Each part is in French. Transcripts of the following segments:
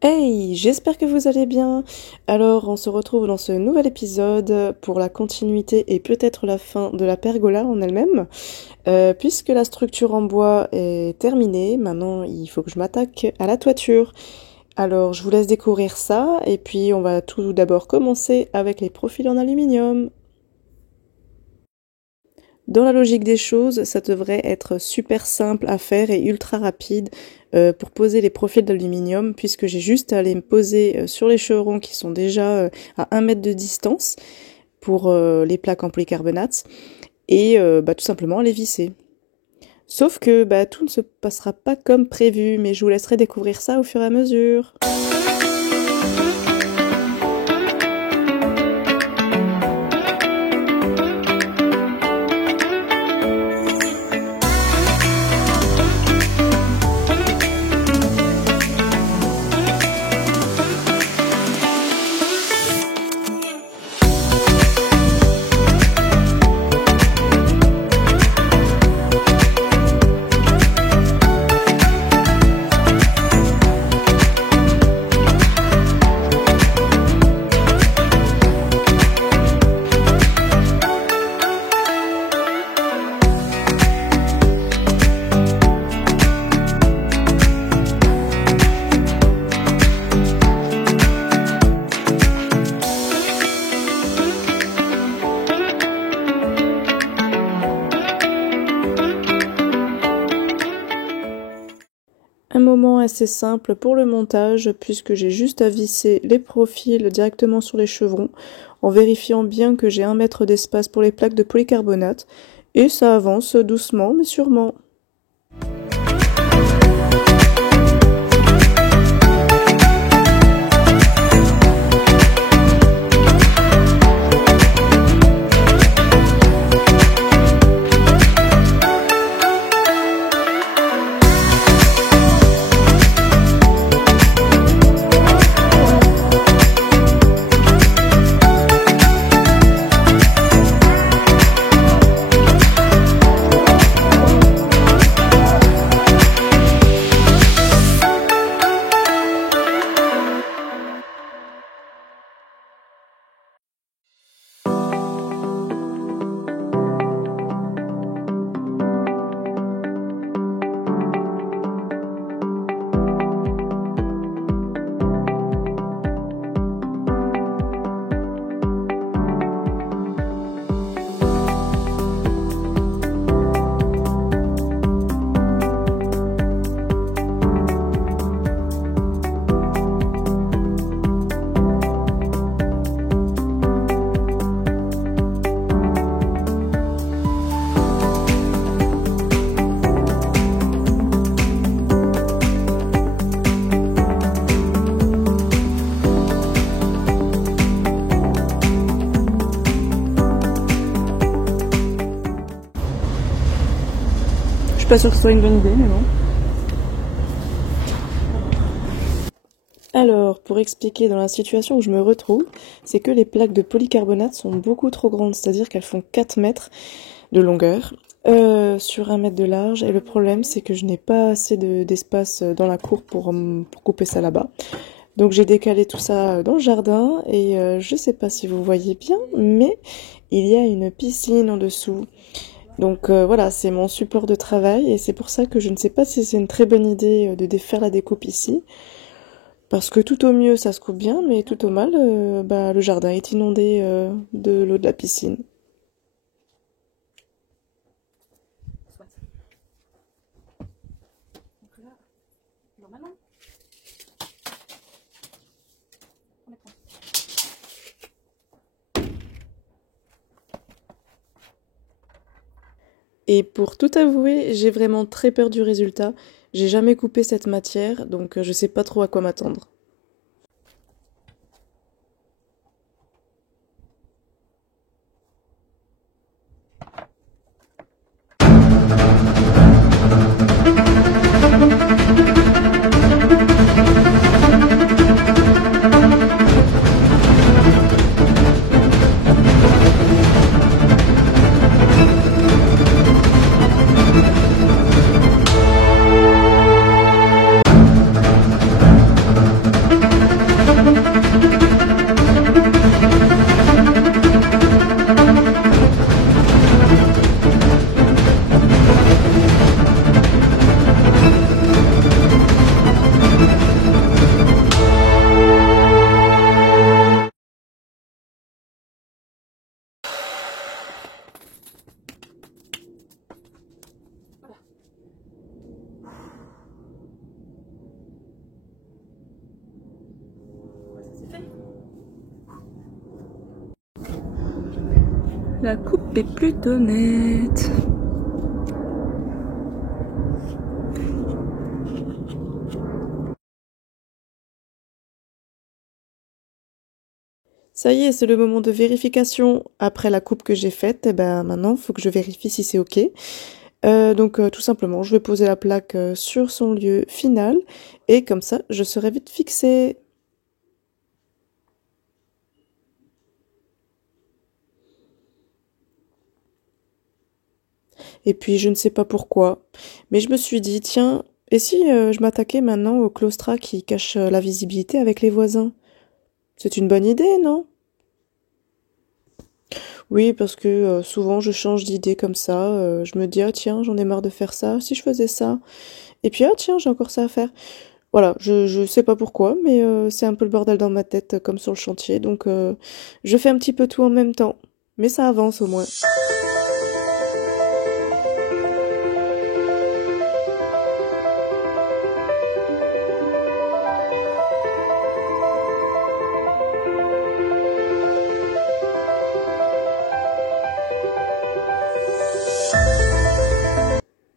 Hey, j'espère que vous allez bien. Alors, on se retrouve dans ce nouvel épisode pour la continuité et peut-être la fin de la pergola en elle-même. Puisque la structure en bois est terminée, maintenant il faut que je m'attaque à la toiture. Alors, je vous laisse découvrir ça et puis on va tout d'abord commencer avec les profils en aluminium. Dans la logique des choses, ça devrait être super simple à faire et ultra rapide pour poser les profils d'aluminium, puisque j'ai juste à aller me poser sur les chevrons qui sont déjà à 1 mètre de distance pour les plaques en polycarbonate et tout simplement les visser. Sauf que tout ne se passera pas comme prévu, mais je vous laisserai découvrir ça au fur et à mesure. Un moment assez simple pour le montage puisque j'ai juste à visser les profils directement sur les chevrons en vérifiant bien que j'ai 1 mètre d'espace pour les plaques de polycarbonate et ça avance doucement mais sûrement. Je suis pas sûre que ce soit une bonne idée, mais bon. Alors, pour expliquer dans la situation où je me retrouve, c'est que les plaques de polycarbonate sont beaucoup trop grandes, c'est-à-dire qu'elles font 4 mètres de longueur sur 1 mètre de large. Et le problème, c'est que je n'ai pas assez d'espace dans la cour pour couper ça là-bas. Donc j'ai décalé tout ça dans le jardin et je sais pas si vous voyez bien, mais il y a une piscine en dessous. Donc voilà, c'est mon support de travail et c'est pour ça que je ne sais pas si c'est une très bonne idée de défaire la découpe ici. Parce que tout au mieux ça se coupe bien, mais tout au mal, le jardin est inondé de l'eau de la piscine. Et pour tout avouer, j'ai vraiment très peur du résultat. J'ai jamais coupé cette matière, donc je sais pas trop à quoi m'attendre. la coupe est plutôt nette. Ça y est, c'est le moment de vérification. Après la coupe que j'ai faite, et ben maintenant, il faut que je vérifie si c'est OK. Donc tout simplement, je vais poser la plaque sur son lieu final et comme ça, je serai vite fixée. Et puis je ne sais pas pourquoi, mais je me suis dit, tiens, et si je m'attaquais maintenant au claustrat qui cache la visibilité avec les voisins? C'est une bonne idée, non? Oui, parce que souvent je change d'idée comme ça, je me dis, ah tiens, j'en ai marre de faire ça, si je faisais ça. Et puis, ah tiens, j'ai encore ça à faire. Voilà, je sais pas pourquoi, mais c'est un peu le bordel dans ma tête, comme sur le chantier, donc je fais un petit peu tout en même temps. Mais ça avance au moins.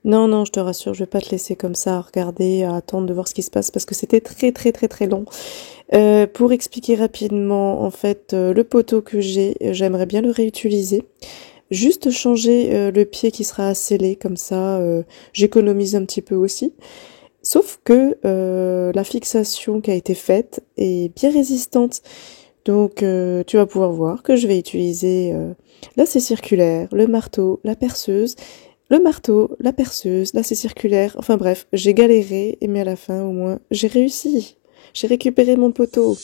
Non, non, je te rassure, je vais pas te laisser comme ça à regarder, à attendre de voir ce qui se passe, parce que c'était très très très très long. Pour expliquer rapidement, en fait, le poteau que j'ai, j'aimerais bien le réutiliser. Juste changer le pied qui sera scellé, comme ça j'économise un petit peu aussi. Sauf que la fixation qui a été faite est bien résistante. Donc tu vas pouvoir voir que je vais utiliser la scie circulaire, le marteau, la perceuse, le marteau, la perceuse, la scie circulaire. Enfin bref, j'ai galéré, mais à la fin au moins j'ai réussi. J'ai récupéré mon poteau.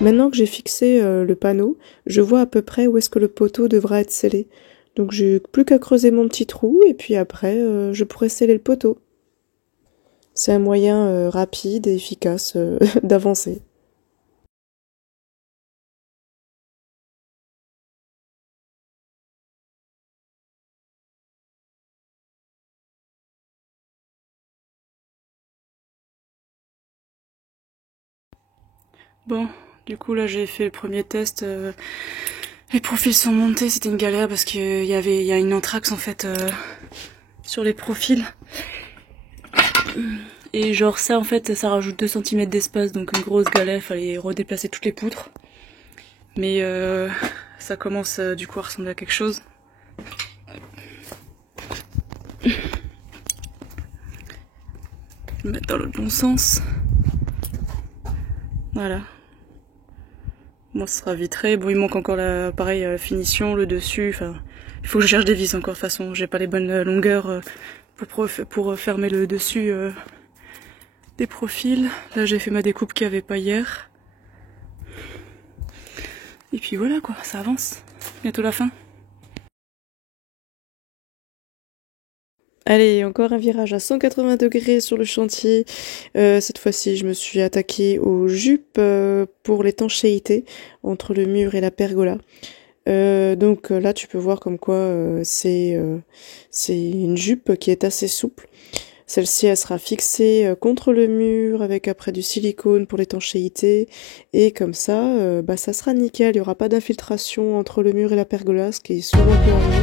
Maintenant que j'ai fixé le panneau, je vois à peu près où est-ce que le poteau devra être scellé. Donc j'ai plus qu'à creuser mon petit trou et puis après je pourrai sceller le poteau. C'est un moyen rapide et efficace d'avancer. Bon, du coup là j'ai fait le premier test. Les profils sont montés, c'était une galère parce qu'il y a une anthrax en fait sur les profils. Et genre ça en fait ça rajoute 2 cm d'espace, donc une grosse galère, fallait redéplacer toutes les poutres. Mais ça commence du coup à ressembler à quelque chose. Je vais le mettre dans le bon sens. Voilà. Bon, ce sera vitré. Bon, il manque encore la pareil finition, le dessus. Enfin, il faut que je cherche des vis encore. De toute façon, j'ai pas les bonnes longueurs pour fermer le dessus des profils. Là, j'ai fait ma découpe qu'il n'y avait pas hier. Et puis voilà quoi, ça avance. Bientôt la fin. Allez, encore un virage à 180 degrés sur le chantier. Cette fois-ci, je me suis attaquée aux jupes pour l'étanchéité entre le mur et la pergola. Donc là, tu peux voir comme quoi c'est une jupe qui est assez souple. Celle-ci, elle sera fixée contre le mur avec après du silicone pour l'étanchéité. Et comme ça, bah, ça sera nickel. Il n'y aura pas d'infiltration entre le mur et la pergola, ce qui est souvent peut arriver.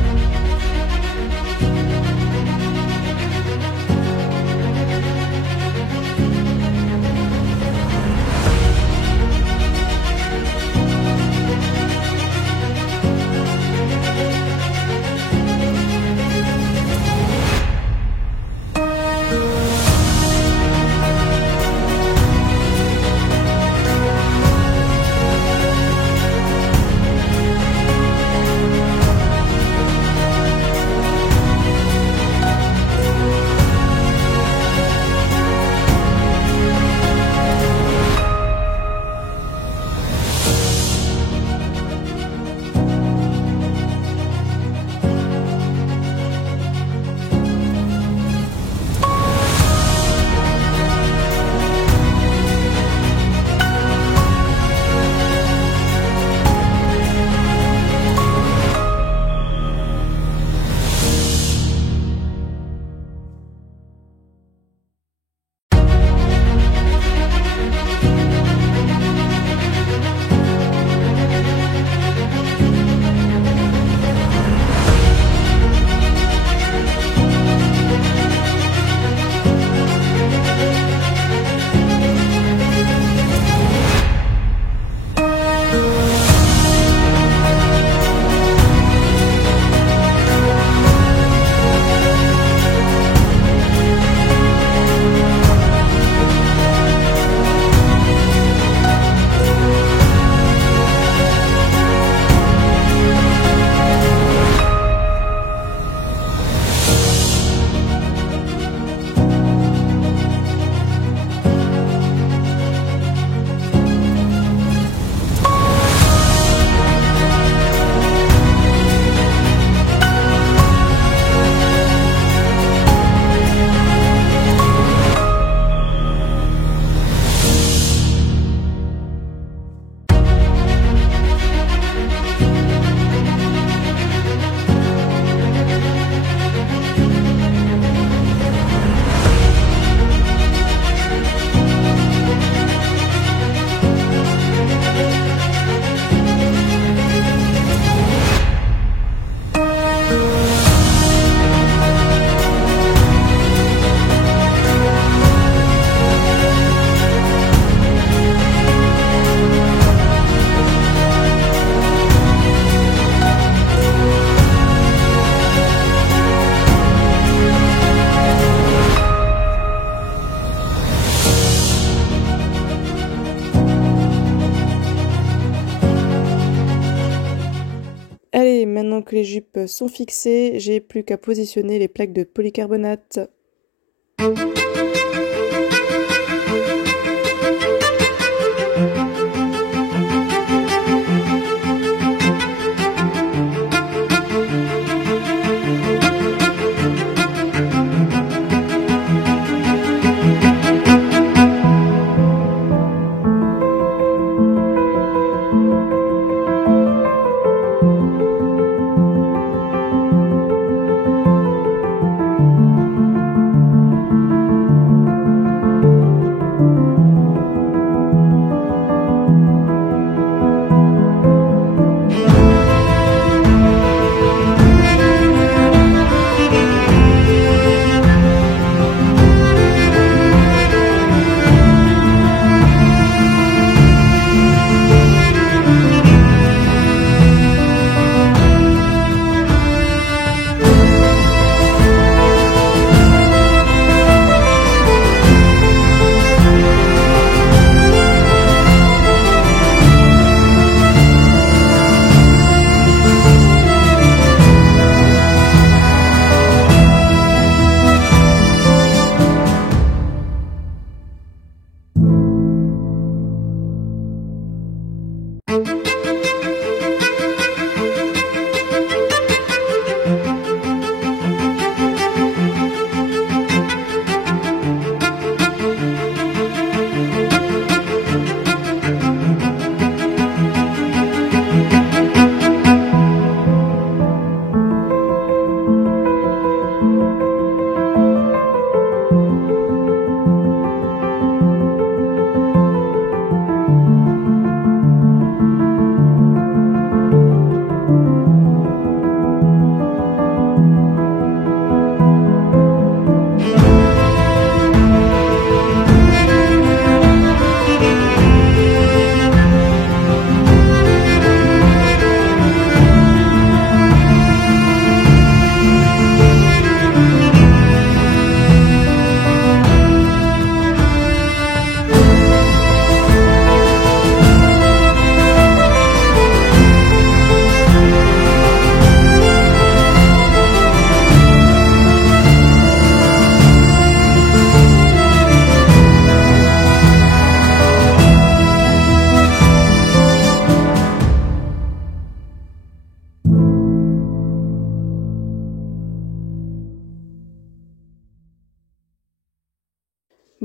Allez, maintenant que les jupes sont fixées, j'ai plus qu'à positionner les plaques de polycarbonate.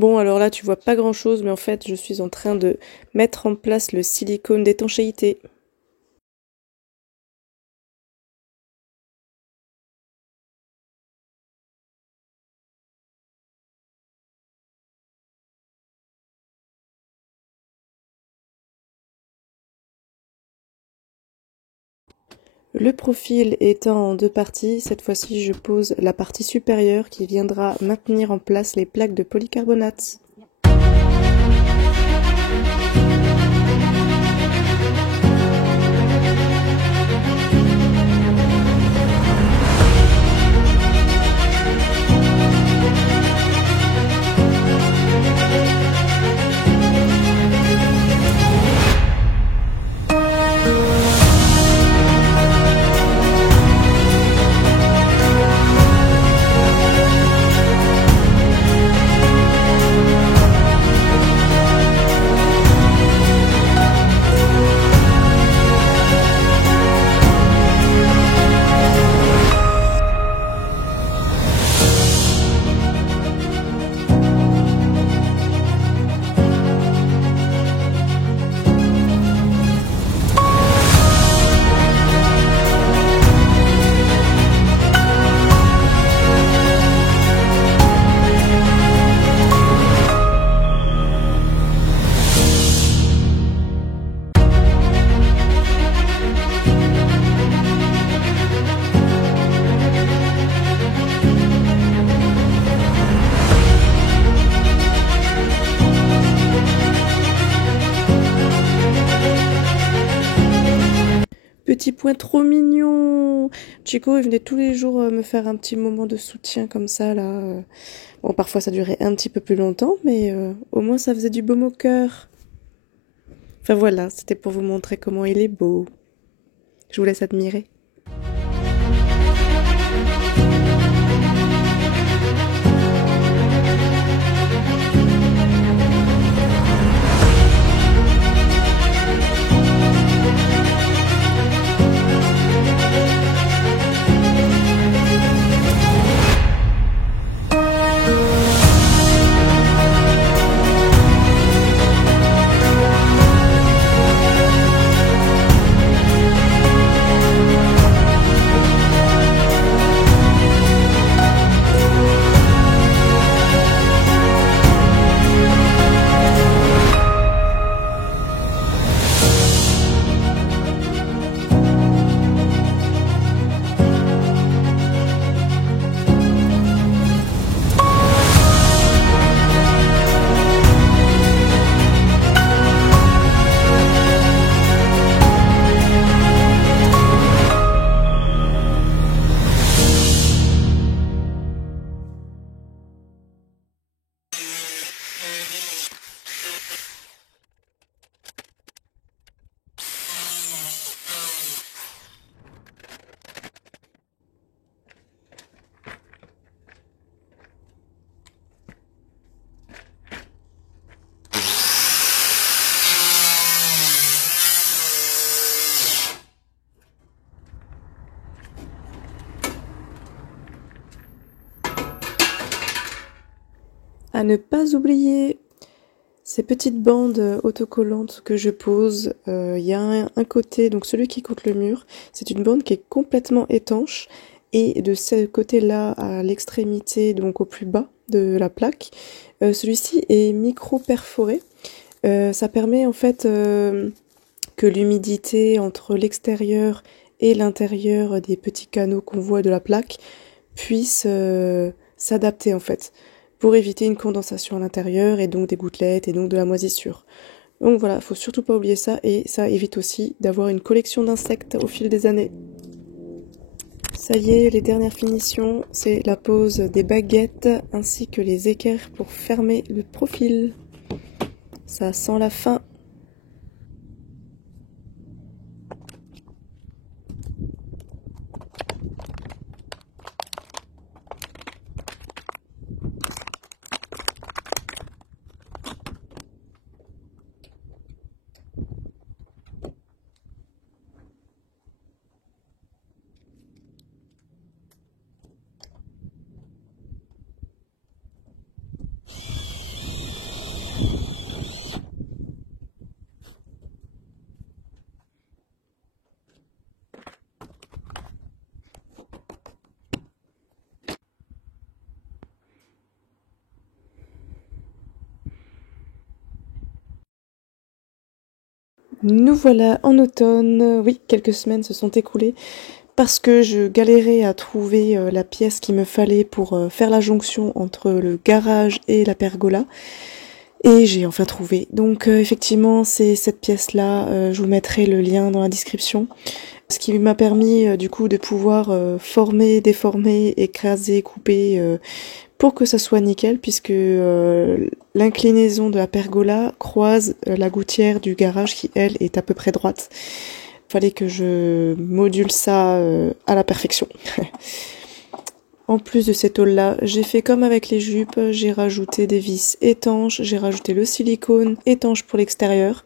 Bon, alors là, tu vois pas grand-chose, mais en fait, je suis en train de mettre en place le silicone d'étanchéité. Le profil étant en deux parties, cette fois-ci, je pose la partie supérieure qui viendra maintenir en place les plaques de polycarbonate. Petit point trop mignon. Chico, il venait tous les jours me faire un petit moment de soutien comme ça, là. Bon, parfois ça durait un petit peu plus longtemps, mais au moins ça faisait du baume au cœur. Enfin voilà, c'était pour vous montrer comment il est beau. Je vous laisse admirer. À ne pas oublier ces petites bandes autocollantes que je pose. Il y a un côté, donc celui qui couvre le mur, c'est une bande qui est complètement étanche. Et de ce côté-là, à l'extrémité, donc au plus bas de la plaque, celui-ci est micro-perforé. Ça permet en fait que l'humidité entre l'extérieur et l'intérieur des petits canaux qu'on voit de la plaque puisse s'adapter en fait, pour éviter une condensation à l'intérieur et donc des gouttelettes et donc de la moisissure. Donc voilà, faut surtout pas oublier ça et ça évite aussi d'avoir une collection d'insectes au fil des années. Ça y est, les dernières finitions, c'est la pose des baguettes ainsi que les équerres pour fermer le profil. Ça sent la fin. Nous voilà en automne. Oui, quelques semaines se sont écoulées parce que je galérais à trouver la pièce qu'il me fallait pour faire la jonction entre le garage et la pergola. Et j'ai enfin trouvé. Donc effectivement, c'est cette pièce-là. Je vous mettrai le lien dans la description. Ce qui m'a permis du coup de pouvoir former, déformer, écraser, couper pour que ça soit nickel, puisque l'inclinaison de la pergola croise la gouttière du garage qui, elle, est à peu près droite. Fallait que je module ça à la perfection. En plus de cette tôle-là, j'ai fait comme avec les jupes, j'ai rajouté des vis étanches, j'ai rajouté le silicone étanche pour l'extérieur,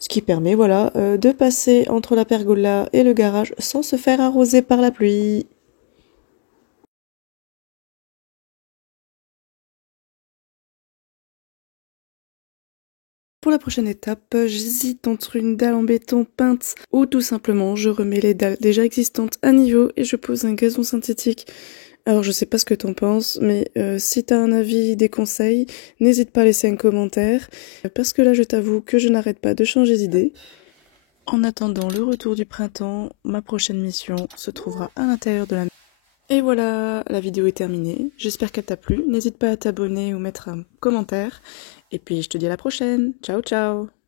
ce qui permet, voilà, de passer entre la pergola et le garage sans se faire arroser par la pluie. Pour la prochaine étape, j'hésite entre une dalle en béton peinte ou tout simplement je remets les dalles déjà existantes à niveau et je pose un gazon synthétique. Alors je sais pas ce que t'en penses, mais si t'as un avis, des conseils, n'hésite pas à laisser un commentaire, parce que là je t'avoue que je n'arrête pas de changer d'idée. En attendant le retour du printemps, ma prochaine mission se trouvera à l'intérieur de la maison. Et voilà, la vidéo est terminée. J'espère qu'elle t'a plu. N'hésite pas à t'abonner ou mettre un commentaire. Et puis je te dis à la prochaine. Ciao ciao!